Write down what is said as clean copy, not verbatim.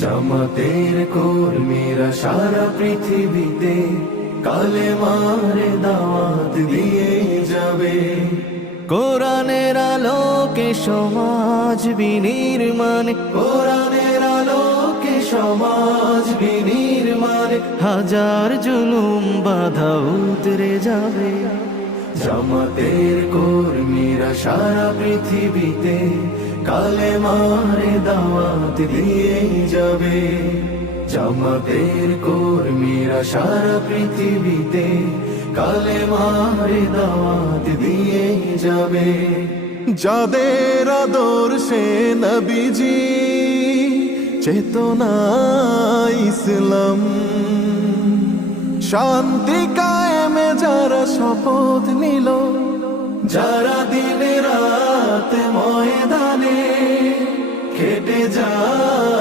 জামাতের কর্মীরা সারা পৃথিবীতে কালেমার দাওয়াত দিয়ে যাবে। কোরআনের আলোকে সমাজ বিনির্মাণ, কোরআনের আলোকে সমাজ বিনির্মাণ, হাজার জুলুম বাধা উতরে যাবে। জামাতের কর্মীরা সারা পৃথিবীতে কালেমার দাওয়াত দিয়ে যাবে। জামাতের কর্মীরা সারা পৃথিবীতে কালেমার দাওয়াত দিয়ে যাবে। যাদের আদর্শে নবীজি চেতনা ইসলাম, শান্তি কায়েমে যারা শপথ নিল, যারা দিন রাত ময়দানে খেটে যায়